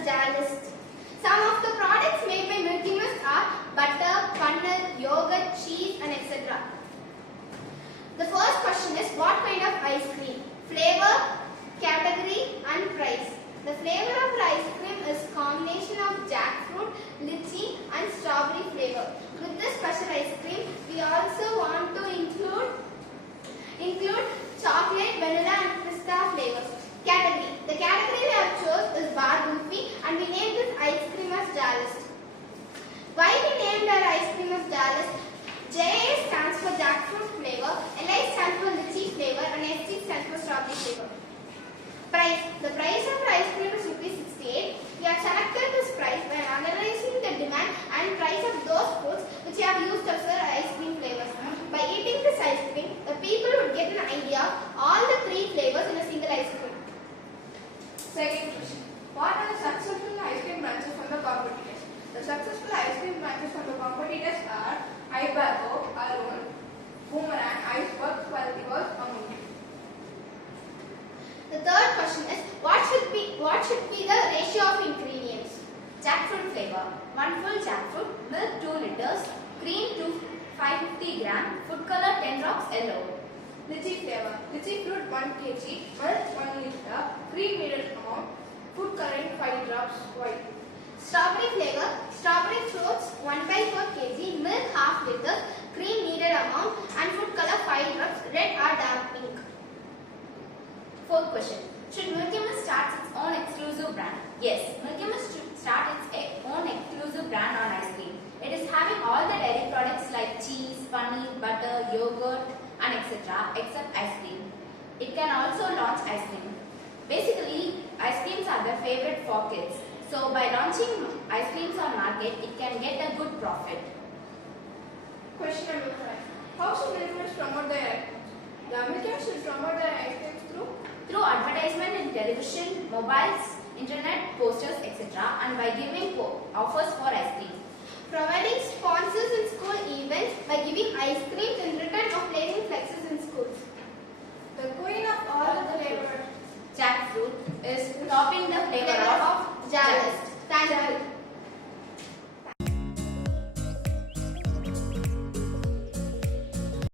Mist jar list. Some of the products made by Milky Mist are butter, paneer, yogurt, cheese and etc. The first question is what kind of ice cream? Flavor, category and price. The flavor of the ice cream is combination of jackfruit, lychee and strawberry flavor. With this special ice cream, we also want to include chocolate, vanilla and pista flavors. Category. The category we have chose is bar Milky and we named this ice cream as jar list. Why we named our ice cream as jar list? J stands for jackfruit flavor, Li stands for lychee flavor and ST stands for strawberry flavor. Price. The price of our ice cream is ₹68. We have selected this price by analyzing the demand and price of those foods which we have used as our ice cream flavors. By eating this ice cream, the people would get an idea of all the three flavors in a single ice cream. Second question. What are the successful ice cream branches from the competitors? The successful ice cream branches from the competitors are Ibago, Arun, Boomerang, Iceberg, Quality Works, Amul. The third question is what should be the ratio of ingredients? Jackfruit flavor 1 full jackfruit, milk 2 liters, cream 550 gram, food color 10 drops yellow. Lychee flavor. Lychee fruit 1 kg, milk 1 liter, cream needed amount, food coloring 5 drops white. Strawberry flavor. Strawberry fruits 1/4 kg, milk half liter, cream needed amount and food color 5 drops, red or dark pink. Fourth question. Should Milky Mist start its own exclusive brand? Yes, Milky Mist should start its own exclusive brand on ice cream. It is having all the dairy products like cheese, paneer, butter, yogurt and etc. except ice cream. It can also launch ice cream. Basically, ice creams are the favorite for kids. So by launching ice creams on market, it can get a good profit. Question number 5. How should Milky Mist promote their ice creams? The Milky Mist should promote their ice creams through advertisement in television, mobiles, internet, posters, etc. and by giving offers for ice cream. Providing sponsors and